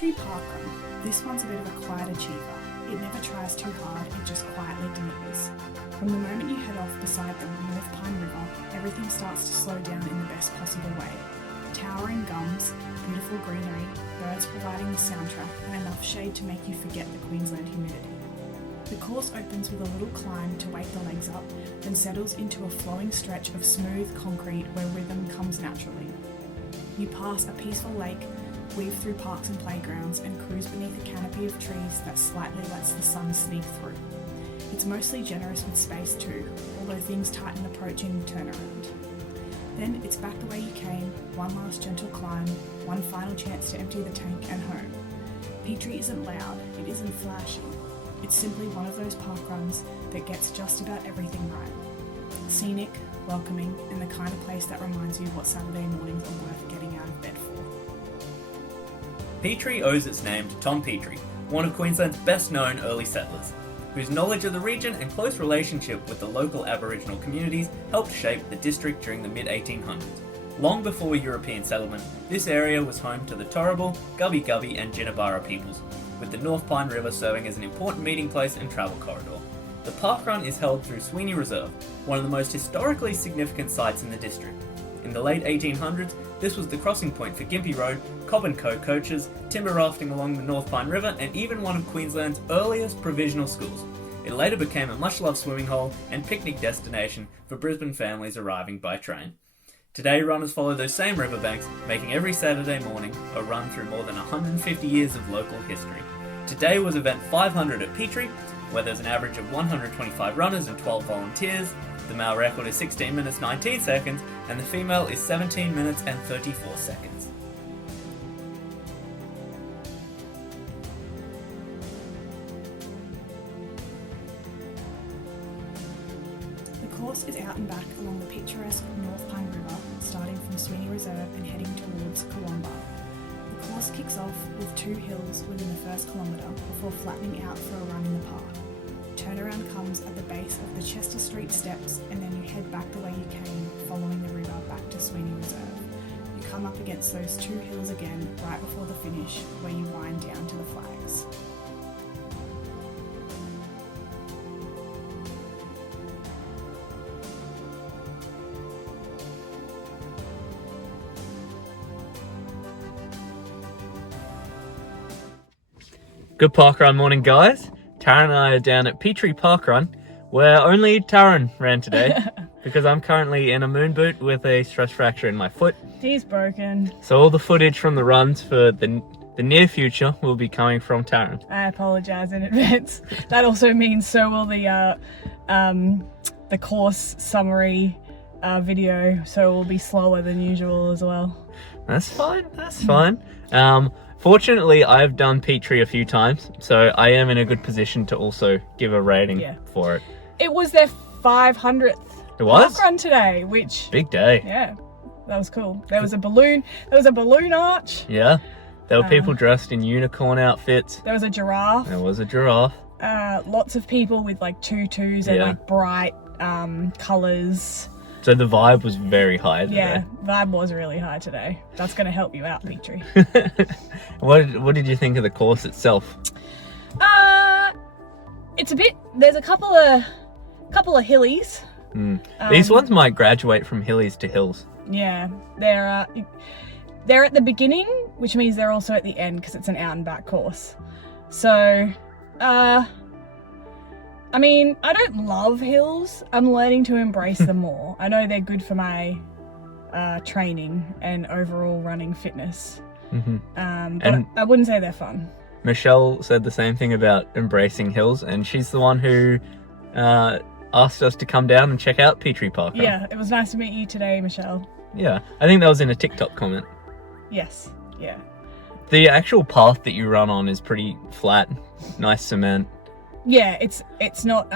Petrie Parkrun. This one's a bit of a quiet achiever. It never tries too hard, it just quietly delivers. From the moment you head off beside the North Pine River, everything starts to slow down in the best possible way. Towering gums, beautiful greenery, birds providing the soundtrack, and enough shade to make you forget the Queensland humidity. The course opens with a little climb to wake the legs up, then settles into a flowing stretch of smooth concrete where rhythm comes naturally. You pass a peaceful lake, weave through parks and playgrounds, and cruise beneath a canopy of trees that slightly lets the sun sneak through. It's mostly generous with space too, although things tighten approaching the turnaround. Then it's back the way you came, one last gentle climb, one final chance to empty the tank and home. Petrie isn't loud, it isn't flashy. It's simply one of those park runs that gets just about everything right. Scenic, welcoming, and the kind of place that reminds you what Saturday mornings are worth getting out of bed for. Petrie owes its name to Tom Petrie, one of Queensland's best-known early settlers, whose knowledge of the region and close relationship with the local Aboriginal communities helped shape the district during the mid-1800s. Long before European settlement, this area was home to the Turrbal, Gubbi Gubbi and Jinnabara peoples, with the North Pine River serving as an important meeting place and travel corridor. The parkrun is held through Sweeney Reserve, one of the most historically significant sites in the district. In the late 1800s, this was the crossing point for Gympie Road, Cobb & Co coaches, timber rafting along the North Pine River, and even one of Queensland's earliest provisional schools. It later became a much-loved swimming hole and picnic destination for Brisbane families arriving by train. Today, runners follow those same riverbanks, making every Saturday morning a run through more than 150 years of local history. Today was event 500 at Petrie, where there's an average of 125 runners and 12 volunteers. The male record is 16 minutes 19 seconds, and the female is 17 minutes and 34 seconds. The course is out and back along the picturesque North Pine River, starting from Sweeney Reserve and heading towards Koolyanobbing. The course kicks off with 2 hills within the first kilometre before flattening out for a run in the park. Turnaround comes at the base of the Chester Street steps, and then you head back the way you came, following the river back to Sweeney Reserve. You come up against those 2 hills again right before the finish, where you wind down to the flags. Good parkrun morning, guys. Tarran and I are down at Petrie Parkrun, where only Tarran ran today because I'm currently in a moon boot with a stress fracture in my foot. He's broken. So all the footage from the runs for the near future will be coming from Tarran. I apologise in advance. That also means so will the course summary video, so it will be slower than usual as well. That's fine, that's fine. Fortunately, I've done Petrie a few times, so I am in a good position to also give a rating for it. It was their 500th parkrun today, which... Big day. Yeah, that was cool. There was a balloon arch. Yeah, there were people dressed in unicorn outfits. There was a giraffe. There was a giraffe. Lots of people with like tutus and like bright colours. So the vibe was very high today. Yeah, vibe was really high today. That's going to help you out, Petrie. What did you think of the course itself? It's a bit. There's a couple of hillies. These ones might graduate from hillies to hills. Yeah, they're at the beginning, which means they're also at the end because it's an out and back course. So, I mean, I don't love hills. I'm learning to embrace them more. I know they're good for my training and overall running fitness. But I wouldn't say they're fun. Michelle said the same thing about embracing hills, and she's the one who asked us to come down and check out Petrie Parkrun. Yeah, it was nice to meet you today, Michelle. Yeah, I think that was in a TikTok comment. Yes, yeah. The actual path that you run on is pretty flat, nice cement. Yeah, it's not,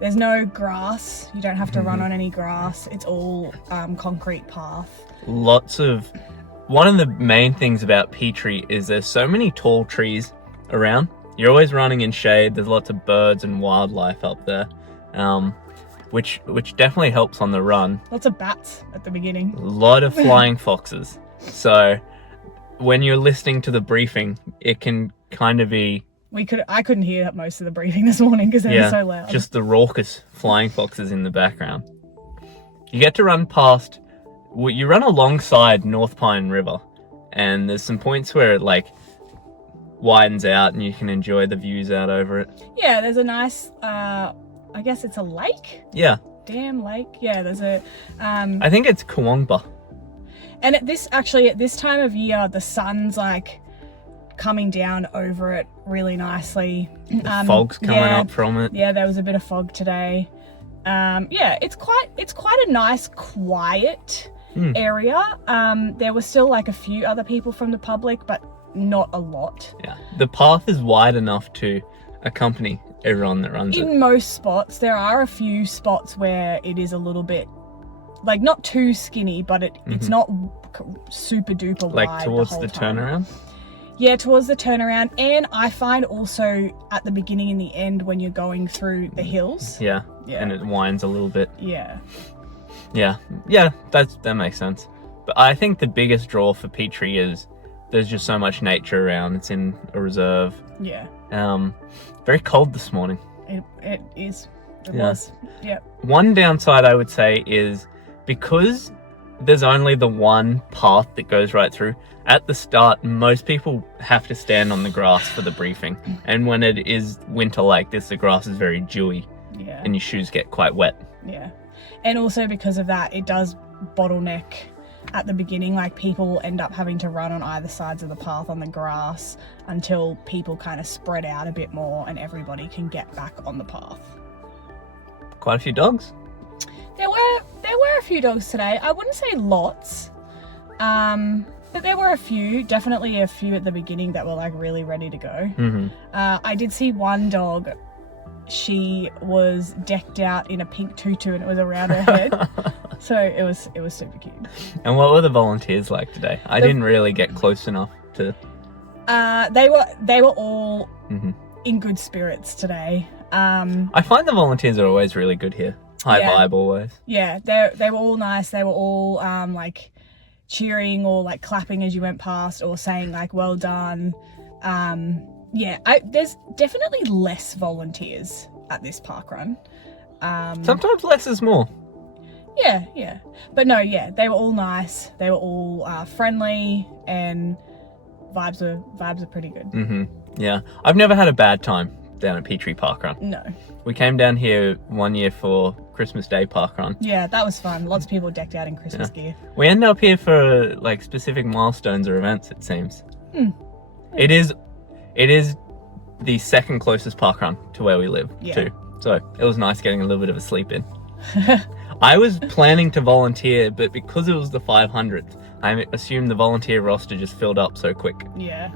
there's no grass. You don't have to run on any grass. It's all concrete path. One of the main things about Petrie is there's so many tall trees around. You're always running in shade. There's lots of birds and wildlife up there, which definitely helps on the run. Lots of bats at the beginning. A lot of flying foxes. So when you're listening to the briefing, it can kind of be... I couldn't hear most of the briefing this morning because they were so loud. Just the raucous flying foxes in the background. You get to run past... You run alongside North Pine River, and there's some points where it like widens out and you can enjoy the views out over it. Yeah, there's a nice, I guess it's a lake? Yeah. Dam lake? Yeah, there's a... I think it's Kawangba. And at this time of year, the sun's like coming down over it really nicely. The fog's coming up from it. Yeah, there was a bit of fog today. Yeah, it's quite a nice, quiet area. There were still like a few other people from the public, but not a lot. Yeah, the path is wide enough to accompany everyone that runs it. In most spots, there are a few spots where it is a little bit, like, not too skinny, but it's not super duper wide. Like towards the turnaround? Yeah, towards the turnaround. And I find also at the beginning and the end when you're going through the hills. Yeah. And it winds a little bit. Yeah. Yeah, that makes sense. But I think the biggest draw for Petrie is there's just so much nature around. It's in a reserve. Yeah. Very cold this morning. It is. It was. Yeah. One downside I would say is because there's only the one path that goes right through. At the start, most people have to stand on the grass for the briefing. And when it is winter like this, the grass is very dewy. Yeah. And your shoes get quite wet. Yeah. And also because of that, it does bottleneck at the beginning. Like, people end up having to run on either sides of the path on the grass until people kind of spread out a bit more and everybody can get back on the path. Quite a few dogs? There were a few dogs today. I wouldn't say lots. But there were a few, definitely a few at the beginning that were like really ready to go. Mm-hmm. I did see one dog. She was decked out in a pink tutu and it was around her head. So it was super cute. And what were the volunteers like today? I didn't really get close enough to... They were all in good spirits today. I find the volunteers are always really good here. High vibe always. Yeah, they were all nice. They were all like cheering or like clapping as you went past or saying like well done. There's definitely less volunteers at this parkrun. Sometimes less is more. Yeah. But no, they were all nice. They were all friendly and vibes are pretty good. Mm-hmm. Yeah. I've never had a bad time down at Petrie Parkrun. No. We came down here one year for Christmas Day Parkrun. Yeah, that was fun. Lots of people decked out in Christmas gear. We end up here for like specific milestones or events, it seems. It is the second closest parkrun to where we live too. So it was nice getting a little bit of a sleep in. I was planning to volunteer, but because it was the 500th, I assumed the volunteer roster just filled up so quick. Yeah.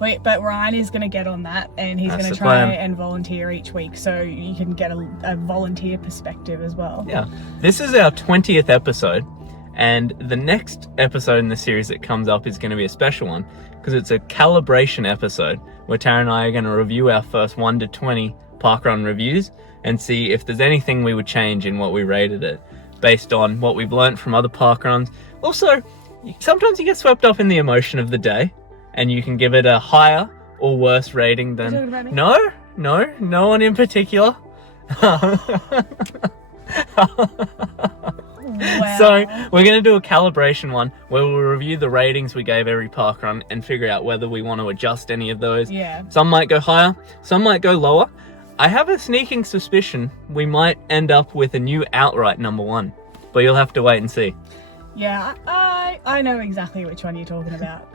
Wait, but Ryan is going to get on that and he's going to try and volunteer each week so you can get a volunteer perspective as well. Yeah. This is our 20th episode, and the next episode in the series that comes up is going to be a special one because it's a calibration episode where Tarran and I are going to review our first 1 to 20 parkrun reviews and see if there's anything we would change in what we rated it based on what we've learned from other parkruns. Also, sometimes you get swept up in the emotion of the day and you can give it a higher or worse rating than... You're talking about me? No one in particular. Wow. So we're going to do a calibration one where we'll review the ratings we gave every parkrun and figure out whether we want to adjust any of those. Yeah. Some might go higher, some might go lower. I have a sneaking suspicion we might end up with a new outright number 1, but you'll have to wait and see. Yeah, I know exactly which one you're talking about.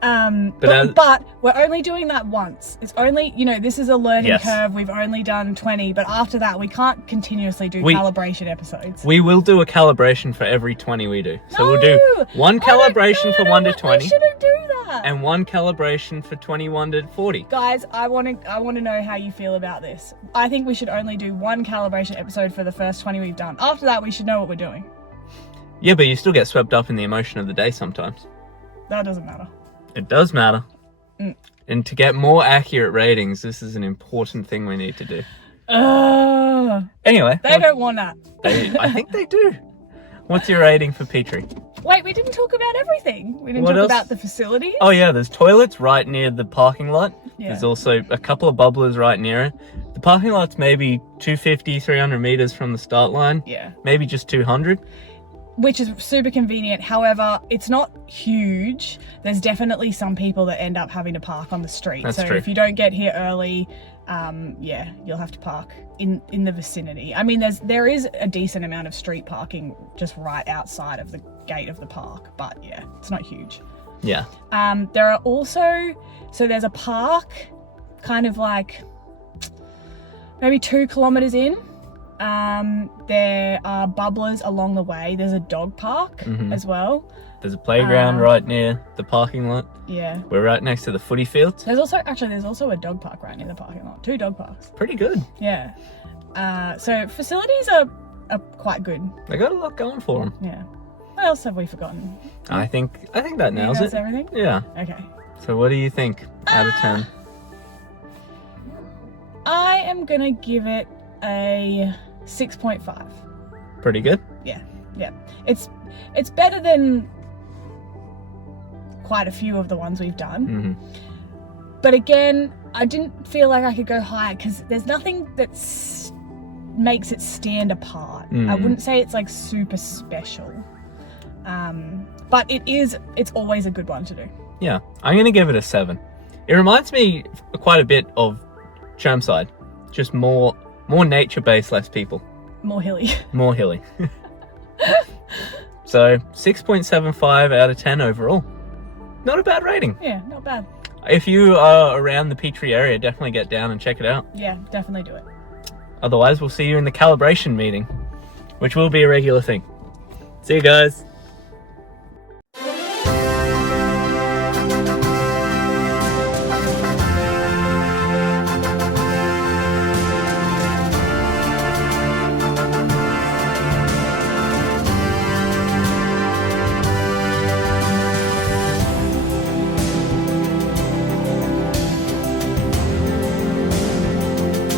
But we're only doing that once. It's only, this is a learning curve. We've only done 20, but after that, we can't continuously do calibration episodes. We will do a calibration for every 20 we do. So we'll do one calibration for 1 to 20. We shouldn't do that. And one calibration for 21 to 40. Guys, I want to know how you feel about this. I think we should only do one calibration episode for the first 20 we've done. After that, we should know what we're doing. Yeah, but you still get swept up in the emotion of the day sometimes. That doesn't matter. It does matter. And to get more accurate ratings, this is an important thing we need to do. Anyway. They don't want that. I think they do. What's your rating for Petrie? Wait, we didn't talk about everything. We didn't What talk else? about the facilities. Oh yeah, there's toilets right near the parking lot. Yeah. There's also a couple of bubblers right near it. The parking lot's maybe 250, 300 meters from the start line. Yeah. Maybe just 200. Which is super convenient. However, it's not huge. There's definitely some people that end up having to park on the street. That's so true. if you don't get here early, yeah, you'll have to park in the vicinity. I mean, there is a decent amount of street parking just right outside of the gate of the park, but yeah, it's not huge. Yeah. There are also, so there's a park kind of like maybe 2 kilometers in. There are bubblers along the way. There's a dog park as well. There's a playground right near the parking lot. Yeah. We're right next to the footy fields. There's also a dog park right near the parking lot. 2 dog parks. Pretty good. Yeah. So facilities are quite good. They got a lot going for them. Yeah. What else have we forgotten? I think that nails That's it. everything? Yeah. Okay. So what do you think out of 10? I am gonna give it a 6.5. Pretty good. Yeah. It's better than quite a few of the ones we've done. But again, I didn't feel like I could go higher because there's nothing that makes it stand apart. I wouldn't say it's like super special. But it's always a good one to do. Yeah, I'm gonna give it a 7. It reminds me quite a bit of Chermside, just more nature-based, less people. More hilly. More hilly. So 6.75 out of 10 overall. Not a bad rating. Yeah, not bad. If you are around the Petrie area, definitely get down and check it out. Yeah, definitely do it. Otherwise, we'll see you in the calibration meeting, which will be a regular thing. See you guys.